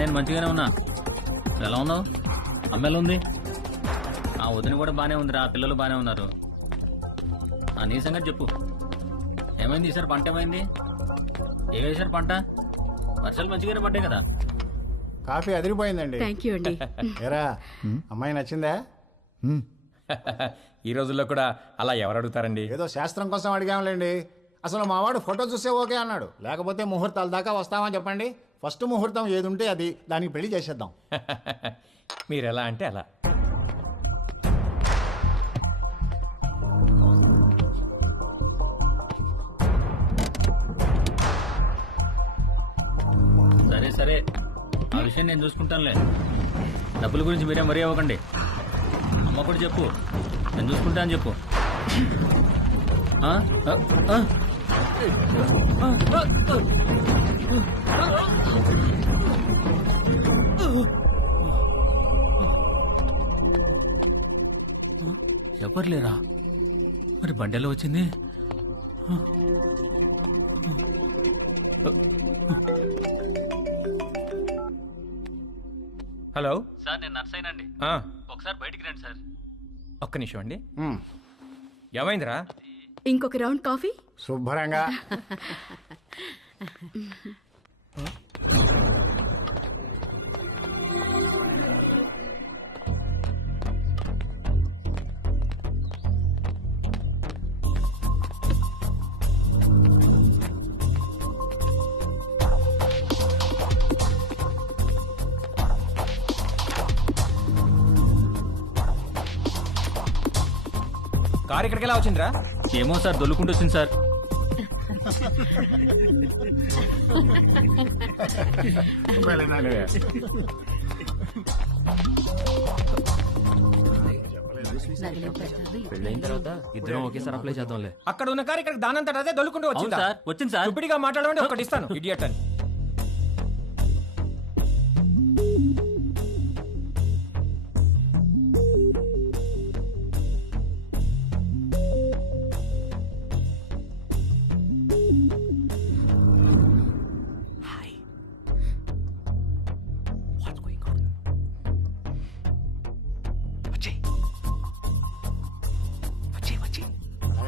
నేను మంచిగానే ఉన్నా. ఎలా ఉన్నావు? అమ్మ ఎలా ఉంది? ఆ వదిన కూడా బానే ఉందిరా, పిల్లలు బానే ఉన్నారు. నీ సంగతి చెప్పు, ఏమైంది ఈసారి? పంట ఏమైంది? ఏ వేసారు పంట? వర్షాలు మంచిగానే పడ్డాయి కదా. కాఫీ అదిరిపోయిందండి. థ్యాంక్ యూ అండి. ఏరా అమ్మాయి నచ్చిందా? ఈ రోజుల్లో కూడా అలా ఎవరు అడుగుతారండి? ఏదో శాస్త్రం కోసం అడిగాంలేండి. అసలు మావాడు ఫోటో చూస్తే ఓకే అన్నాడు, లేకపోతే ముహూర్తాల దాకా వస్తామని చెప్పండి. ఫస్ట్ ముహూర్తం ఏది ఉంటే అది, దానికి పెళ్లి చేసేద్దాం. మీరు ఎలా అంటే అలా. సరే సరే, ఆ విషయం నేను చూసుకుంటానులే. డబ్బుల గురించి మీరే మరీ అవ్వకండి. అమ్మ కూడా చెప్పు, నేను చూసుకుంటా అని చెప్పు. ఎవరు లేరా? మరి బండెలో వచ్చింది? హలో సార్, నేను నర్సైనండి. ఒకసారి బయటికి రండి సార్. ఒక్క నిమిషం అండి. ఏమైందిరా? ఇంకొక రౌండ్ కాఫీ. శుభ్రంగా. కారు ఇక్కడికి ఎలా వచ్చిందిరా? ఏమో సార్, దొల్లుకుంటూ వచ్చింది సార్. పెళ్ళైన తర్వాత ఇద్దరం ఒకేసారి అప్లై చేద్దాంలే. అక్కడ ఉన్న కారు ఇక్కడ దానంతట అదే దొల్లుకుంటూ అవును వచ్చిందా? సార్, వచ్చింది సార్. ఇప్పటిగా మాట్లాడమంటే ఒకటి ఇస్తాను, ఇడియట్ అని.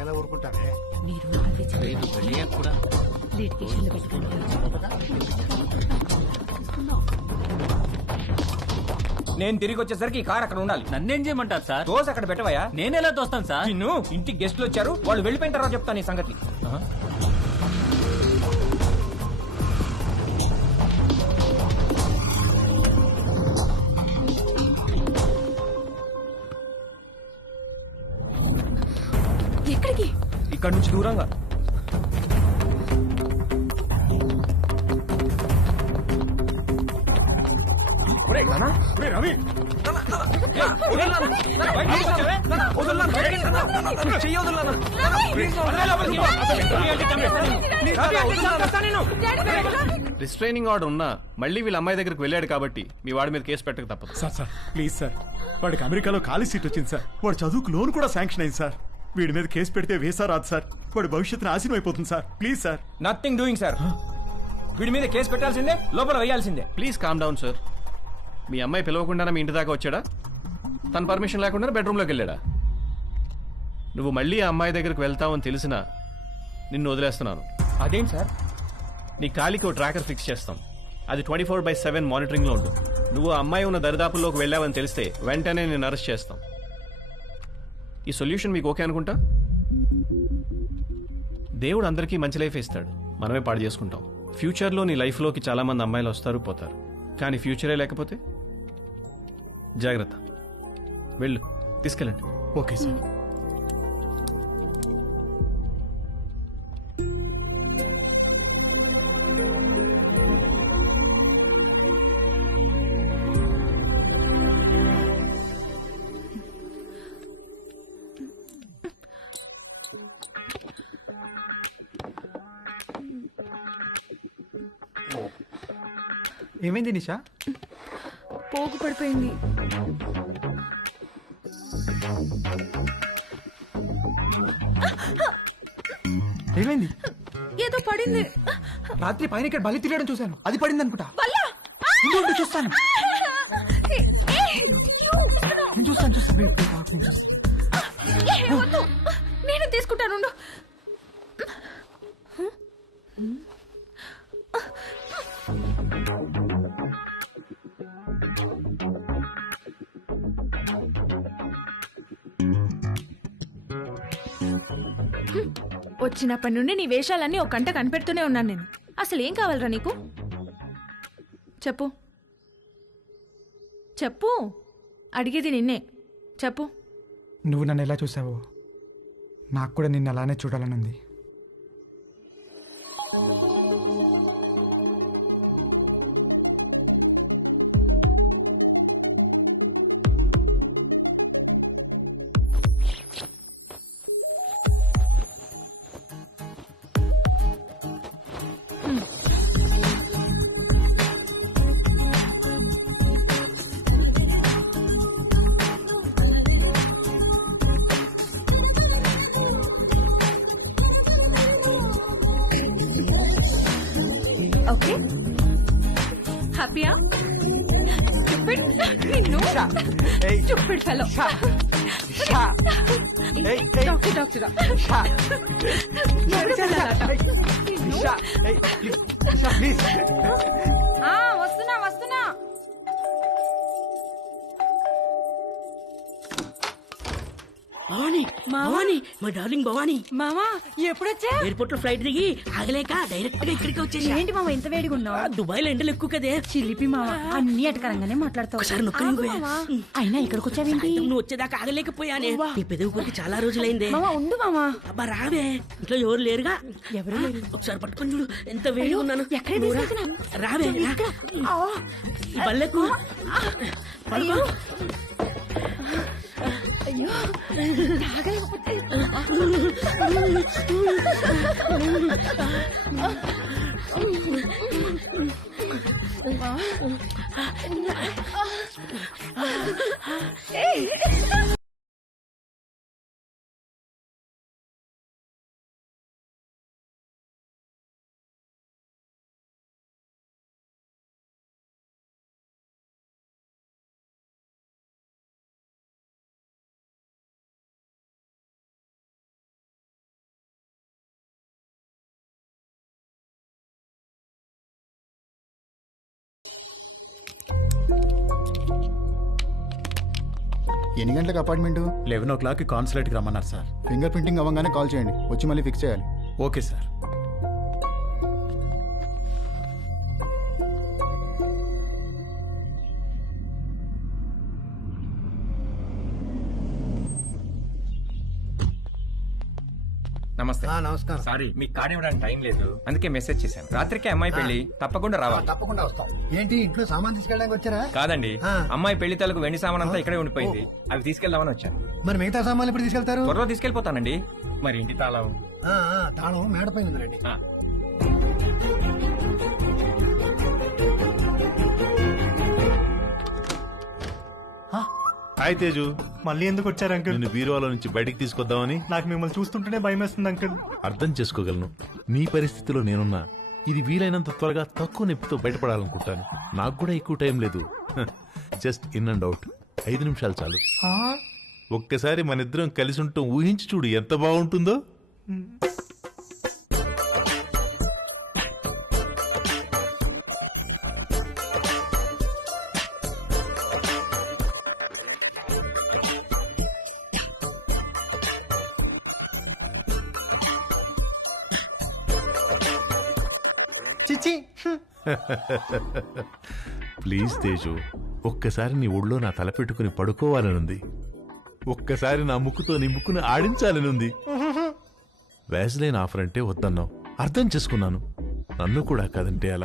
ఎలా ఊరుకుంటారే? మీరు కూడా లిటిగేషన్ పెట్టుకోండి. నేను తిరిగి వచ్చేసరికి ఈ కారు అక్కడ ఉండాలి. నన్నేం చేయమంటారు సార్? దోశ అక్కడ పెట్టవయ్యా. నేను ఎలా తోస్తాను సార్? నిన్ను ఇంటికి గెస్టులు వచ్చారు, వాళ్ళు వెళ్ళిపోయిన తర్వాత చెప్తాను ఈ సంగతి. ఎక్కడికి? ఇక్కడ నుంచి దూరంగా. రిస్ట్రైనింగ్ ఆర్డర్ ఉన్నా మళ్ళీ వీళ్ళ అమ్మాయి దగ్గరికి వెళ్ళాడు కాబట్టి మీ వాడి మీద కేసు పెట్టక తప్పదు. సార్ ప్లీజ్ సార్, వాడికి అమెరికాలో ఖాళీ సీట్ వచ్చింది సార్. వాడు చదువుకు లోన్ కూడా శాంక్షన్ అయింది సార్. వీడి మీద కేసు పెడితే వేసా రాదు సార్. వాడి భవిష్యత్తు నాశనం అయిపోతుంది sir. Please sir. Nothing doing sir. వీడి మీద కేసు పెట్టాల్సిందే, లోపల వేయాల్సిందే. Please calm down sir. మీ అమ్మాయి పిలవకుండానే మీ ఇంటి దాకా వచ్చాడా? తన పర్మిషన్ లేకుండా బెడ్రూమ్లోకి వెళ్ళాడా? నువ్వు మళ్ళీ ఆ అమ్మాయి దగ్గరికి వెళ్తావని తెలిసినా నిన్ను వదిలేస్తున్నాను. అదేంటి సార్? నీ కాలికి ఓ ట్రాకర్ ఫిక్స్ చేస్తాం. అది 24/7 మానిటరింగ్లో ఉంటుంది. నువ్వు ఆ అమ్మాయి ఉన్న దరిదాపుల్లోకి వెళ్ళావని తెలిస్తే వెంటనే నేను అరెస్ట్ చేస్తాం. ఈ సొల్యూషన్ మీకు ఓకే అనుకుంటా? దేవుడు అందరికీ మంచి లైఫ్ ఇస్తాడు, మనమే పాడు చేసుకుంటాం. ఫ్యూచర్లో నీ లైఫ్లోకి చాలా మంది అమ్మాయిలు వస్తారు పోతారు, కానీ ఫ్యూచరే లేకపోతే జాగ్రత్త. వెళ్ళు, తీసుకెళ్ళండి. Okay sir. ఏమైంది నిషా? పోగు పడిపోయింది. ఏమైంది? ఏదో పడింది. రాత్రి పైన ఇక్కడ బలి తిరగడం చూశాను, అది పడింది అనుకుంటా. వల్ల ఉండు, చూస్తాను నేను చూస్తాను wait, నేను చూస్తాను. నేను తీసుకుంటాను ఉండు. వచ్చినప్పటి నుండి నీ వేషాలన్నీ ఒక గంట కనిపెడుతూనే ఉన్నాను నేను. అసలు ఏం కావాలరా నీకు? చెప్పు చెప్పు, అడిగేది నిన్నే. చెప్పు. నువ్వు నన్ను ఎలా చూసావో నాకు కూడా నిన్ను అలానే చూడాలని ఉంది. ఓకే, హ్యాపీయా? స్టూపిడ్, నిన్ను స్టూపిడ్ ఫెలో. డాక్టర్ డాక్టర్ వస్తున్నా వస్తున్నా. భవానీ భవానీ మా డార్లింగ్ భవానీ. మామా ఎప్పుడొచ్చా? ఎయిర్పోర్ట్ లో ఫ్లైట్ దిగి ఆగలేక డైరెక్ట్ గా ఇక్కడికి వచ్చేసి. ఏంటి మామ ఇంత వేడిగా ఉన్నావు? దుబాయ్ లో ఎండలు ఎక్కువ కదే. చిలిపి మామ, అన్ని అటకరంగానే మాట్లాడతావు. ఒకసారి నొక్కని అయినా ఇక్కడికి వచ్చావేంటి? నువ్వు వచ్చేదాకా ఆగలేకపోయానే. నీ పెదవి కొరికి చాలా రోజులైందే. మామ ఉండు మామా. అబ్బా రావే, ఇంట్లో ఎవరు లేరుగా. ఎవరు లేరు. ఒకసారి పట్టుకొని చూడు ఎంత వేడిగా ఉన్నాను. ఎక్కడే తీసుకెళ్తున్నా? రావే ఈ బల్లెకు పడుకో. అయ్యో తాగలేకపోతే. ఎన్ని గంటలకు అపార్ట్మెంట్? 11 కాన్సులేట్కి రమ్మన్నారు సార్. ఫింగర్ ప్రింటింగ్ అవ్వగానే కాల్ చేయండి, వచ్చి మళ్ళీ ఫిక్స్ చేయాలి. Okay sir. నమస్తే. నమస్కారం. సారీ, మీకు కార్డు ఇవ్వడానికి టైం లేదు, అందుకే మెసేజ్ చేశాను. రాత్రికి అమ్మాయి పెళ్లి, తప్పకుండా రావాలి. తప్పకుండా వస్తాం. ఏంటి ఇంట్లో సామాన్ తీసుకెళ్ళడానికి వచ్చారా? కాదండి, అమ్మాయి పెళ్లి తాలూకు వెండి సామాన్ అంతా ఇక్కడే ఉండిపోయింది, అవి తీసుకెళ్దామని వచ్చాను. మరి మిగతా సామాన్లు ఎప్పుడు తీసుకెళ్తారు? త్వరలో తీసుకెళ్లిపోతానండి. మరి ఇంటి తాళం? తాళం మేడపైన ఉందండి. హాయ్ తేజు, మళ్ళీ ఎందుకు వచ్చారు అంకుల్? నిన్ను బీరువాలో నుంచి బయటికి తీసుకొద్దామని. నాకు మిమ్మల్ని చూస్తుంటేనే భయం వేస్తుంది అంకుల్. అర్థం చేసుకోగలను, నీ పరిస్థితిలో నేనున్నా. ఇది వీలైనంత త్వరగా తక్కువ నొప్పితో బయటపడాలనుకుంటాను. నాకు కూడా ఎక్కువ టైం లేదు. జస్ట్ ఇన్ అండ్ అవుట్ 5 నిమిషాలు చాలు. ఒక్కసారి మన ఇద్దరం కలిసి ఉంటాం ఊహించి చూడు, ఎంత బాగుంటుందో. ప్లీజ్ తేజు, ఒక్కసారి నీ ఒళ్ళో నా తల పెట్టుకుని పడుకోవాలనుంది. ఒక్కసారి నా ముక్కుతో నీ ముక్కుని ఆడించాలనుంది. వ్యాజ్లైన్ ఆఫర్ అంటే వద్దన్నావు, అర్థం చేసుకున్నాను. నన్ను కూడా కాదంటే అలా.